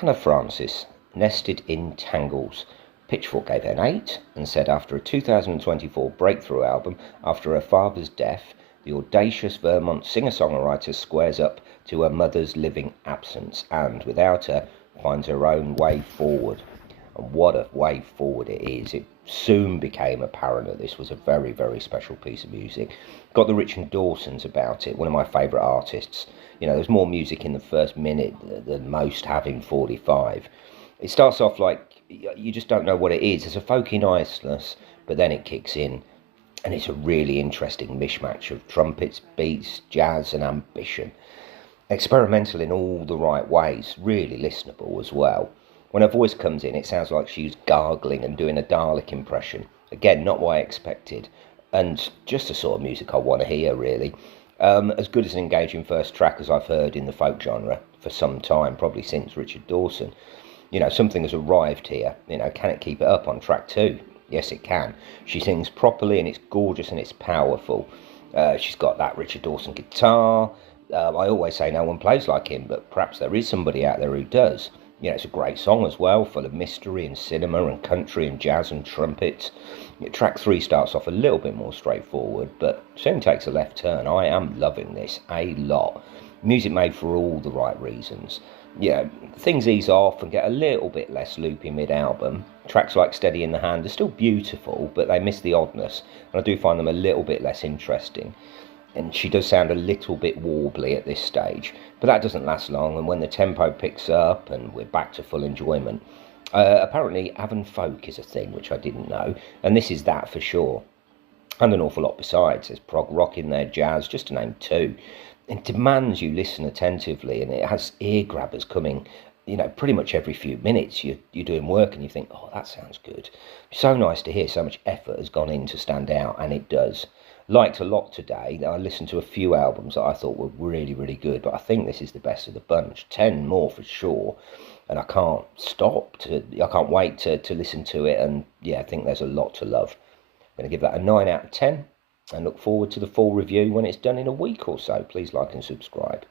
Hannah Francis, nested in Tangles. Pitchfork gave it an 8 and said after a 2024 breakthrough album after her father's death, the audacious Vermont singer-songwriter squares up to her mother's living absence and, without her, finds her own way forward. And what a way forward it is. It soon became apparent that this was a very, very special piece of music. Got the Richard Dawsons about it, one of my favourite artists. You know, there's more music in the first minute than most have in 45. It starts off like you just don't know what it is. There's a folky niceness, but then it kicks in. And it's a really interesting mishmash of trumpets, beats, jazz and ambition. Experimental in all the right ways, really listenable as well. When her voice comes in, it sounds like she's gargling and doing a Dalek impression. Again, not what I expected. And just the sort of music I want to hear, really. As good as an engaging first track as I've heard in the folk genre for some time, probably since Richard Dawson. You know, something has arrived here. You know, can it keep it up on track 2? Yes, it can. She sings properly and it's gorgeous and it's powerful. She's got that Richard Dawson guitar. I always say no one plays like him, but perhaps there is somebody out there who does. You know, it's a great song as well, full of mystery and cinema and country and jazz and trumpets. Track 3 starts off a little bit more straightforward, but soon takes a left turn. I am loving this a lot. Music made for all the right reasons. Yeah, things ease off and get a little bit less loopy mid-album. Tracks like Steady in the Hand are still beautiful, but they miss the oddness, and I do find them a little bit less interesting. And she does sound a little bit warbly at this stage, but that doesn't last long, and when the tempo picks up and we're back to full enjoyment. Apparently Avon folk is a thing, which I didn't know, and this is that for sure. And an awful lot besides. There's prog rock in there, jazz, just to name 2. It demands you listen attentively, and it has ear grabbers coming, you know, pretty much every few minutes. You're doing work and you think, oh, that sounds good. So nice to hear so much effort has gone in to stand out, and it does. Liked a lot today. I listened to a few albums that I thought were really, really good, but I think this is the best of the bunch. 10 more for sure, and I can't wait to listen to it, and yeah, I think there's a lot to love. I'm going to give that a 9 out of 10. And look forward to the full review when it's done in a week or so. Please like and subscribe.